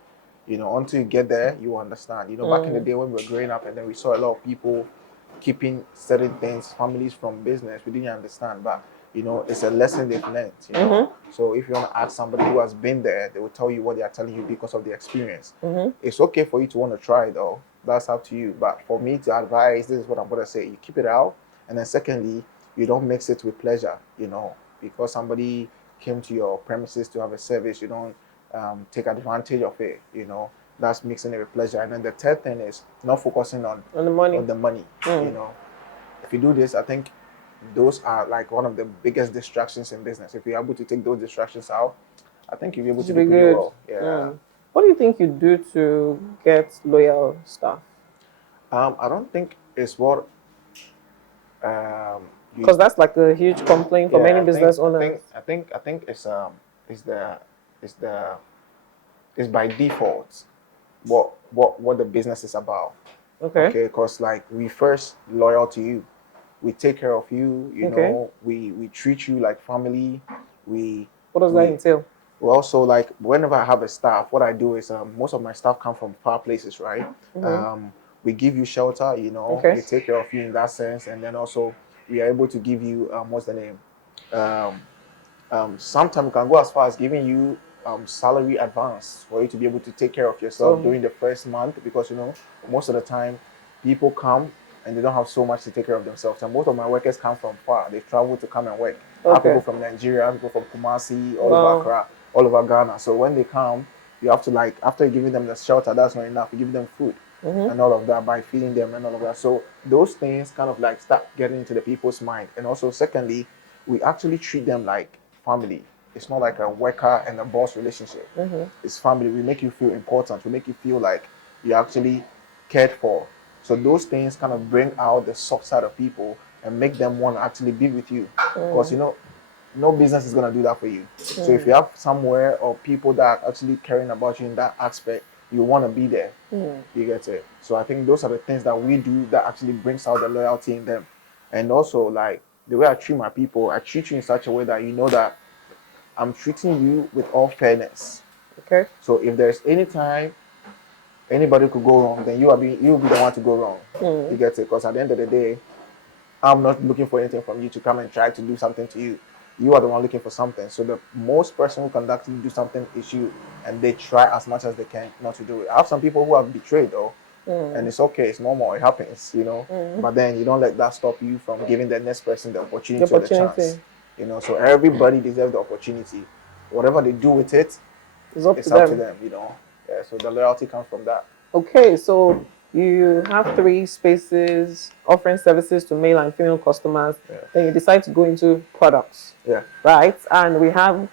You know, until you get there, you understand. You know, back in the day when we were growing up and then we saw a lot of people keeping certain things, families from business, we didn't understand. But you know, it's a lesson they've learned. You know, so if you want to ask somebody who has been there, they will tell you what they are telling you because of the experience. It's okay for you to want to try though. That's up to you. But for me to advise, this is what I'm gonna say: you keep it out, and then secondly, you don't mix it with pleasure. You know, because somebody came to your premises to have a service, you don't take advantage of it. You know, that's mixing it with pleasure. And then the third thing is not focusing on the money. You know, if you do this, I think those are like one of the biggest distractions in business. If you're able to take those distractions out, I think you'll be able to do pretty good. well. Yeah. What do you think you do to get loyal staff? I don't think it's what because that's like a huge complaint for many business owners. I think it's it's by default what the business is about. Okay, because like we first loyal to you, we take care of you. You know, we treat you like family. What does that entail? Well, so like whenever I have a staff, what I do is most of my staff come from far places, right? We give you shelter, you know, we take care of you in that sense, and then also we are able to give you what's the name? Sometimes we can go as far as giving you salary advance for you to be able to take care of yourself during the first month, because you know most of the time people come and they don't have so much to take care of themselves. And most of my workers come from far; they travel to come and work. I have people from Nigeria, people from Kumasi, all over Accra, all over Ghana. So when they come, you have to, like, after giving them the shelter, that's not enough. You give them food and all of that by feeding them and all of that. So those things kind of like start getting into the people's mind. And also, secondly, we actually treat them like family. It's not like a worker and a boss relationship. It's family. We make you feel important. We make you feel like you're actually cared for. So those things kind of bring out the soft side of people and make them want to actually be with you. Because, you know, no business is going to do that for you. So if you have somewhere or people that are actually caring about you in that aspect, you want to be there. You get it? So I think those are the things that we do that actually brings out the loyalty in them. And also, like, the way I treat my people, I treat you in such a way that you know that I'm treating you with all fairness. Okay. So if there's any time anybody could go wrong, then you'll be the one to go wrong. You get it? Because at the end of the day, I'm not looking for anything from you to come and try to do something to you. You are the one looking for something. So the most person who can actually do something is you, and they try as much as they can not to do it. I have some people who have betrayed though, and it's okay, it's normal, it happens, you know. But then you don't let that stop you from giving the next person the opportunity or the chance. You know, so everybody deserves the opportunity. Whatever they do with it, it's up to them, you know. Yeah, so the loyalty comes from that. Okay, so you have 3 spaces offering services to male and female customers. Then you decide to go into products. Yeah. Right? And we have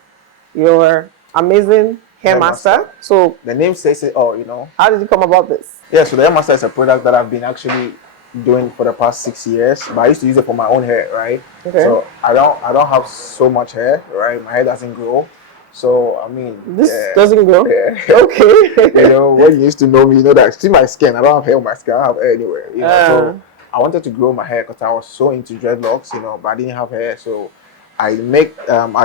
your amazing Hair master. So the name says it all, you know. how did you come about this? Yeah, so the hair master is a product that I've been actually doing for the past 6 years, but I used to use it for my own hair, right? Okay. So I don't have so much hair, right? My hair doesn't grow. So I mean, This doesn't grow. Yeah. Okay. You know, when you used to know me, you know that see my skin. I don't have hair on my skin. I don't have hair anywhere. You know, so I wanted to grow my hair because I was so into dreadlocks, you know, but I didn't have hair. So I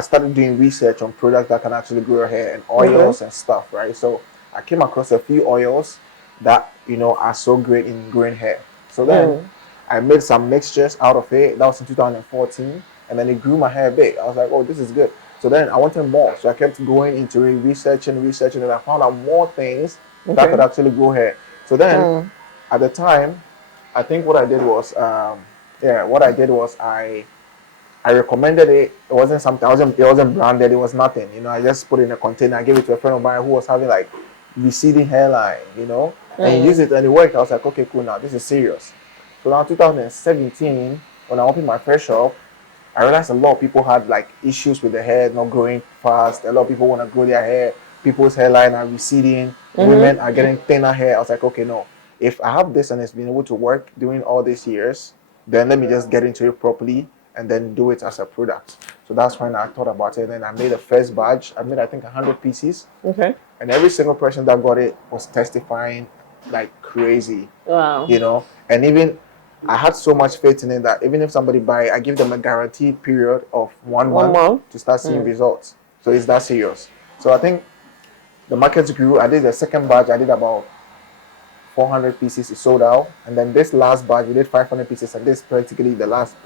started doing research on products that can actually grow your hair and oils and stuff, right? So I came across a few oils that, you know, are so great in growing hair. So then I made some mixtures out of it. That was in 2014, and then it grew my hair big. I was like, oh, this is good. So then I wanted more. So I kept going into it, researching, and I found out more things that could actually grow hair. So then at the time, I think what I did was, I recommended it. It wasn't something. It wasn't branded. It was nothing. You know, I just put it in a container. I gave it to a friend of mine who was having like receding hairline. You know, and he used it and it worked. I was like, okay, cool. Now this is serious. So now 2017, when I opened my first shop, I realized a lot of people had like issues with their hair not growing fast. A lot of people want to grow their hair. People's hairline are receding. Women are getting thinner hair. I was like, okay, no. If I have this and it's been able to work during all these years, then let me just get into it properly and then do it as a product. So that's when I thought about it. And then I made the first batch. I made, I think, 100 pieces. Okay. And every single person that got it was testifying like crazy. Wow. You know, and even I had so much faith in it that even if somebody buy it, I give them a guaranteed period of one month to start seeing results. So it's that serious. So I think the markets grew. I did the second batch. I did about 400 pieces. It sold out. And then this last batch, we did 500 pieces. And this is practically the last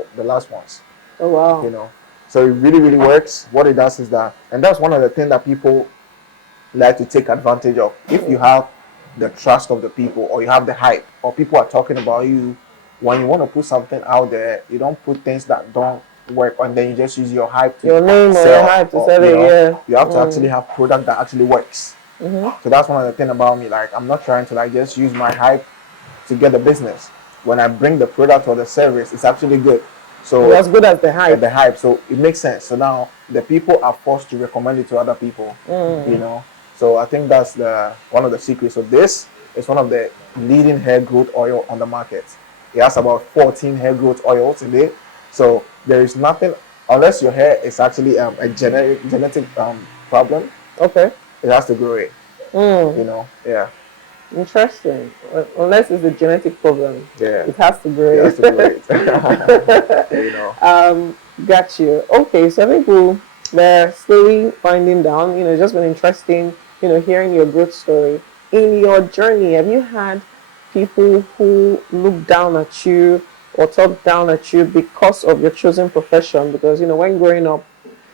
ones. Oh, wow. You know, so it really, really works. What it does is that, and that's one of the things that people like to take advantage of. If you have the trust of the people, or you have the hype, or people are talking about you, when you want to put something out there, you don't put things that don't work and then you just use your hype to your name sell, or your hype to sell it. Yeah, you have to actually have product that actually works. So that's one of the things about me. Like, I'm not trying to like just use my hype to get the business. When I bring the product or the service, it's actually good. So as good as the hype. The hype. So it makes sense. So now the people are forced to recommend it to other people. You know. So I think that's one of the secrets. So this is one of the leading hair growth oil on the market. It has about 14 hair growth oils in it. So there is nothing, unless your hair is actually a genetic problem. Okay. It has to grow it. You know, yeah. Interesting. Unless it's a genetic problem, it has to grow. It has to grow it. You know. Got you. Okay, so I think we're slowly finding down. You know, it's just been interesting. You know, hearing your growth story. In your journey, have you had people who look down at you or talk down at you because of your chosen profession? Because, you know, when growing up,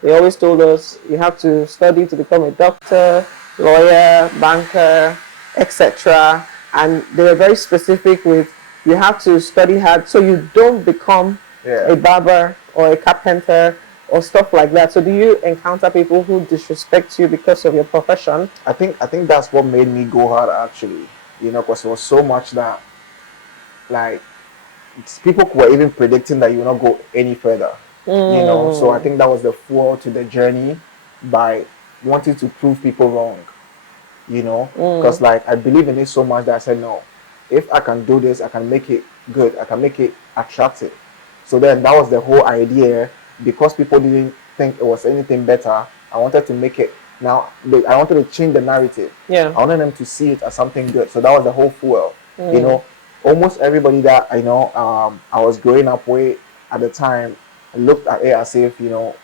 they always told us you have to study to become a doctor, lawyer, banker, etc. And they were very specific with you have to study hard so you don't become a barber or a carpenter or stuff like that. So do you encounter people who disrespect you because of your profession? I think that's what made me go hard, actually. You know, because it was so much that, like, people were even predicting that you will not go any further. You know, so I think that was the fuel to the journey by wanting to prove people wrong. You know, because like I believe in it so much that I said, no, if I can do this, I can make it good. I can make it attractive. So then that was the whole idea. Because people didn't think it was anything better, I wanted to make it. Now, I wanted to change the narrative. Yeah. I wanted them to see it as something good. So that was the whole fuel. You know, almost everybody that I know, I was growing up with at the time, looked at it as if, you know,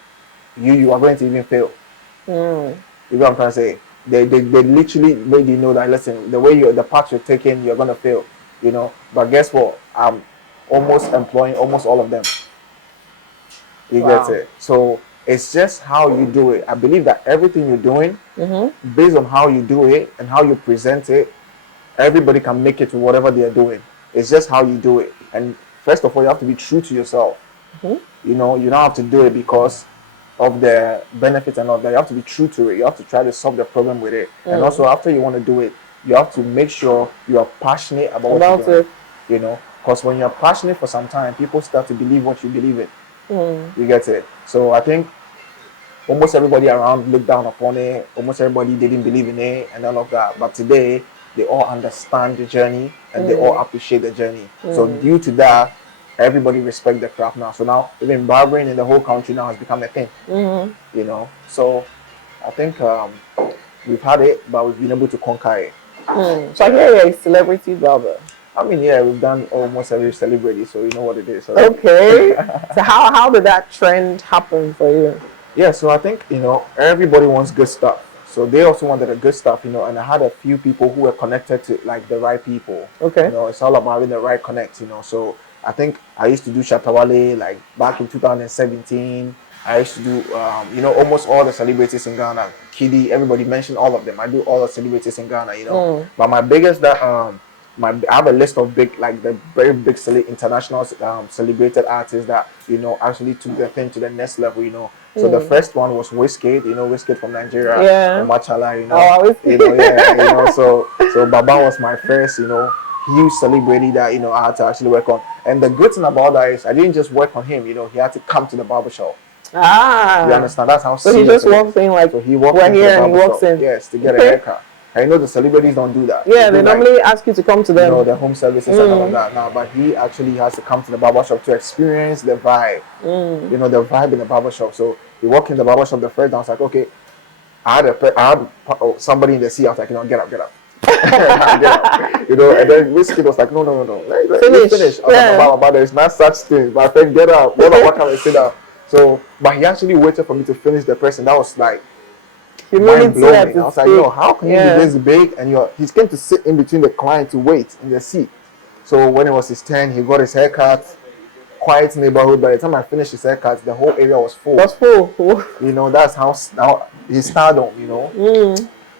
you are going to even fail. You know what I'm trying to say? They literally made you know that, listen, the way the path you're taking, you're going to fail. You know, but guess what? I'm almost employing almost all of them. You get it? So it's just how you do it. I believe that everything you're doing, based on how you do it and how you present it, everybody can make it to whatever they are doing. It's just how you do it. And first of all, you have to be true to yourself. You know, you don't have to do it because of the benefits and all that. You have to be true to it. You have to try to solve the problem with it. And also, after you want to do it, you have to make sure you are passionate about what you're doing. You know, because when you're passionate for some time, people start to believe what you believe in. You get it? So I think almost everybody around looked down upon it. Almost everybody didn't believe in it and all of that. But today, they all understand the journey and they all appreciate the journey. So due to that, everybody respect the craft now. So now even barbering in the whole country now has become a thing. You know. So I think we've had it, but we've been able to conquer it. So I hear you're a celebrity barber. I mean, yeah, we've done almost every celebrity, so you know what it is. So. Okay. So how did that trend happen for you? Yeah, so I think, everybody wants good stuff. So they also wanted the good stuff, and I had a few people who were connected to like the right people. Okay. It's all about having the right connect, So I think I used to do Shatawale like back in 2017. I used to do, almost all the celebrities in Ghana. Kiddy, everybody mentioned all of them. I do all the celebrities in Ghana, But my biggest I have a list of big, like the very big international celebrated artists that actually took the thing to the next level. So the first one was Wizkid, Wizkid from Nigeria, yeah. Machala, Oh, so Baba was my first, huge celebrity that I had to actually work on. And the good thing about that is I didn't just work on him, he had to come to the barbershop. You understand? That's how. So he just walks in like. So he walks in here and he walks in. Yes, to get a haircut. I know the celebrities don't do that. Yeah, they normally ask you to come to them. The home services and all of that now. But he actually has to come to the barbershop to experience the vibe. The vibe in the barbershop. So he walked in the barbershop the first day. I was like, okay, I had somebody in the seat. I was like, get up. Get up. And then Wizkid was like, no. Finish. I was like, but there's not such thing. My friend, get up. What can I sit down? So, but he actually waited for me to finish the person. That was like, mind blowing. I was like, how can you be this big and he's going to sit in between the client to wait in the seat. So when it was his turn, he got his haircut. Quiet neighborhood. By the time I finished his haircut, the whole area was full. That's how he stardom.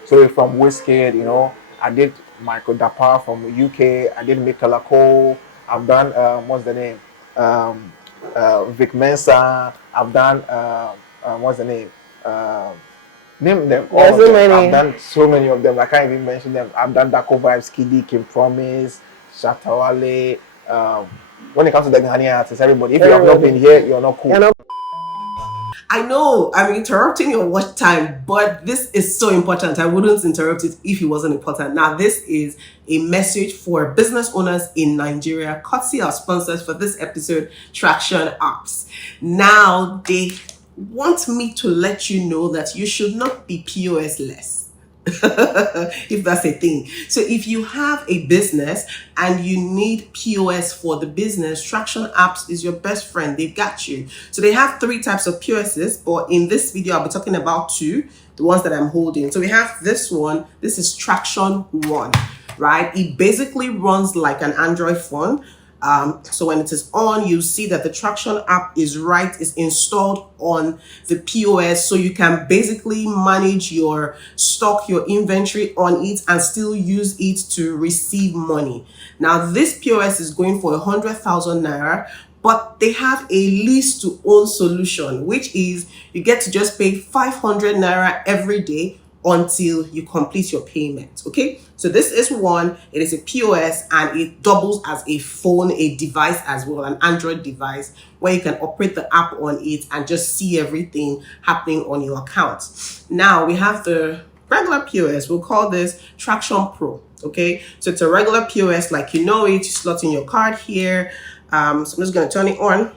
So from Wizkid, I did Michael Dapar from UK. I did Michaela Cole. I've done what's the name? Vic Mensa. I've done what's the name? Name them all. There's so many. I've done so many of them. I can't even mention them. I've done Daco Vibes, Kiddy, Kim Promise, Shatawale. When it comes to the Ghanaian artists, everybody. If you have not been here, you're not cool. I know I'm interrupting your watch time, but this is so important. I wouldn't interrupt it if it wasn't important. Now, this is a message for business owners in Nigeria, courtesy our sponsors for this episode, Traction Apps. Now, they want me to let you know that you should not be POS less. If that's a thing. So if you have a business and you need POS for the business, Traction Apps is your best friend. They've got you. So they have 3 types of POSs, but in this video I'll be talking about 2, the ones that I'm holding. So we have this one. This is Traction 1, right? It basically runs like an Android phone. So when it is on, you see that the Traction app is installed on the POS. So you can basically manage your stock, your inventory on it and still use it to receive money. Now, this POS is going for 100,000 naira, but they have a lease to own solution, which is you get to just pay 500 naira every day until you complete your payment. Okay, so this is one. It is a POS and it doubles as a phone, a device as well, an Android device where you can operate the app on it and just see everything happening on your account. Now we have the regular POS. We'll call this Traction Pro. Okay, so it's a regular POS like you slot in your card here. So I'm just going to turn it on.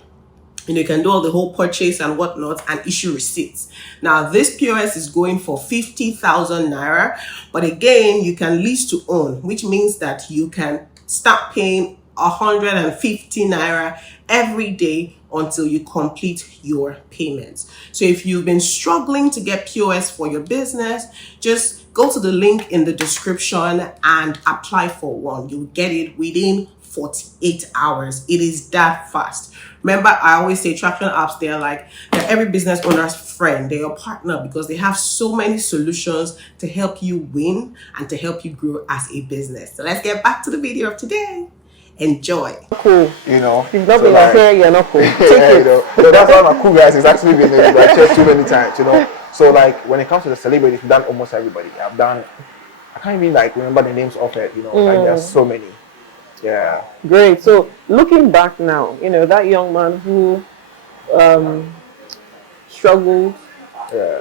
You can do all the whole purchase and whatnot and issue receipts. Now, this POS is going for 50,000 naira. But again, you can lease to own, which means that you can start paying 150 naira every day until you complete your payments. So if you've been struggling to get POS for your business, just go to the link in the description and apply for one. You'll get it within 48 hours. It is that fast. Remember, I always say Traction Apps, they're every business owner's friend. They're your partner because they have so many solutions to help you win and to help you grow as a business. So let's get back to the video of today. Enjoy. Cool. If not been your hair, you're not cool. Take it. So that's why my cool guys is actually been in the chair too many times, So when it comes to the celebrities, I've done almost everybody. I can't even remember the names of it, there's so many. Yeah. Great. So looking back now, that young man who struggled Yeah.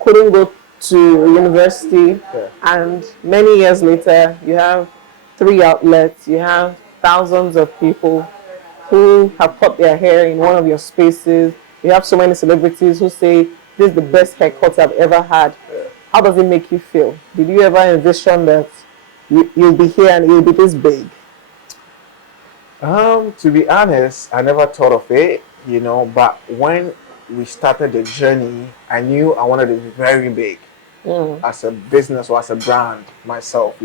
couldn't go to university, Yeah. and many years later, you have 3 outlets, you have thousands of people who have cut their hair in one of your spaces. You have so many celebrities who say, this is the best haircut I've ever had. How does it make you feel? Did you ever envision that you'll be here and you'll be this big? To be honest, I never thought of it, but when we started the journey, I knew I wanted it very big as a business or as a brand myself.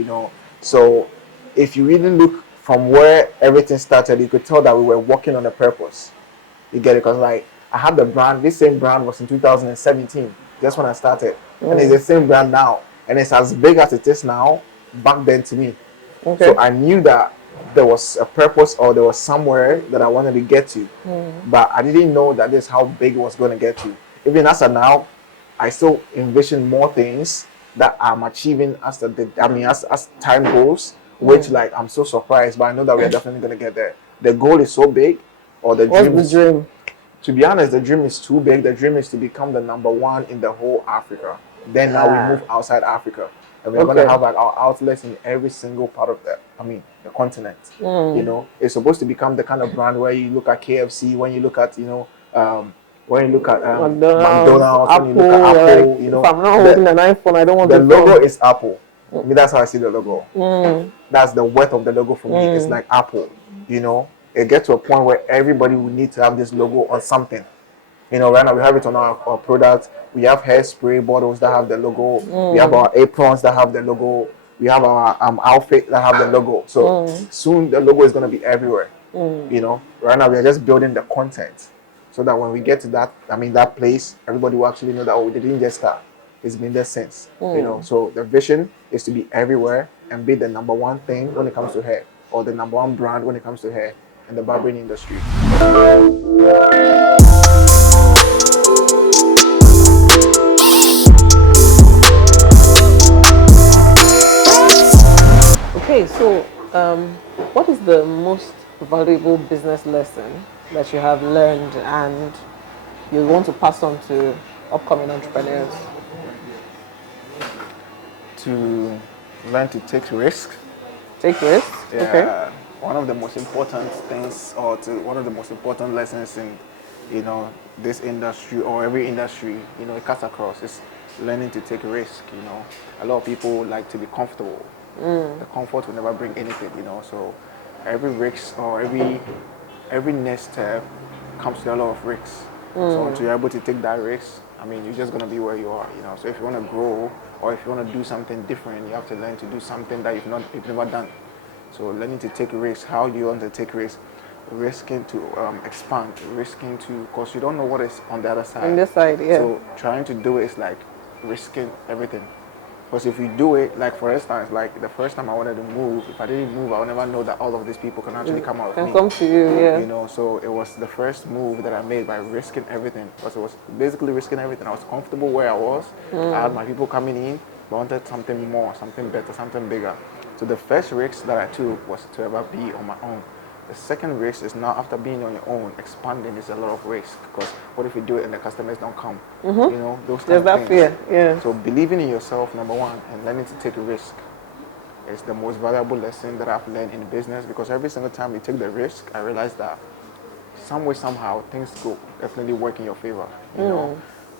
So if you really look from where everything started, you could tell that we were working on a purpose. You get it? Because like I had the brand, this same brand was in 2017, just when I started. And it's the same brand now. And it's as big as it is now back then to me. Okay. So I knew that there was a purpose or there was somewhere that I wanted to get to. But I didn't know that this is how big it was going to get to. Even as of now, I still envision more things that I'm achieving as time goes, which like I'm so surprised, but I know that we're definitely going to get there. The goal is so big, or the dream. What's the dream? To be honest, the dream is too big. The dream is to become the #1 in the whole Africa. Then now we move outside Africa. And we're going to have like our outlets in every single part of the continent. It's supposed to become the kind of brand where you look at KFC, when you look at, when you look at McDonald's, Apple, when you look at Apple, if I'm not holding an iPhone, I don't want the the logo phone. is Apple. That's how I see the logo. That's the worth of the logo for me. It's like Apple, It gets to a point where everybody will need to have this logo on something. Right now we have it on our products. We have hairspray bottles that have the logo. We have our aprons that have the logo. We have our outfit that have the logo. So soon the logo is going to be everywhere. Right now we are just building the content so that when we get to that place, everybody will actually know that we didn't just start. It's been there since. So the vision is to be everywhere and be the #1 thing when it comes to hair, or the #1 brand when it comes to hair in the barbering industry. Okay, so what is the most valuable business lesson that you have learned and you want to pass on to upcoming entrepreneurs? To learn to take risks. Take risks? Yeah, Okay. one of the most important things, or one of the most important lessons in, this industry or every industry, it cuts across, is learning to take risk. A lot of people like to be comfortable. The comfort will never bring anything. So every risk or every next step comes with a lot of risks. So until you're able to take that risk, you're just gonna be where you are. So if you want to grow or if you want to do something different, you have to learn to do something that you've never done. So learning to take risks. How do you want to take risks? Risking to expand, risking to, because you don't know what is on the other side. On this side, yeah. So trying to do it is like risking everything. Because if you do it, like for instance, like the first time I wanted to move, if I didn't move, I would never know that all of these people can actually come out with me. Come to you, yeah. So it was the first move that I made by risking everything. Because it was basically risking everything. I was comfortable where I was. I had my people coming in, but I wanted something more, something better, something bigger. So the first risk that I took was to ever be on my own. The second risk is now, after being on your own, expanding is a lot of risk, because what if you do it and the customers don't come? Those kind There's that fear, yeah. So believing in yourself, #1, and learning to take a risk is the most valuable lesson that I've learned in business, because every single time you take the risk, I realize that some way, somehow, things go definitely work in your favor.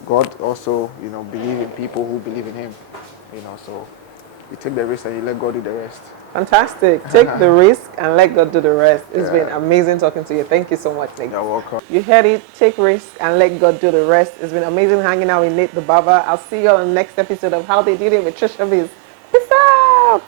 God also, believe in people who believe in Him. So you take the risk and you let God do the rest. Fantastic. Take the risk and let God do the rest. It's been amazing talking to you. Thank you so much, Nate. You're welcome. You heard it. Take risk and let God do the rest. It's been amazing hanging out with Nate the Barber. I'll see you on the next episode of How They Did It with TriciaBiz. Peace out.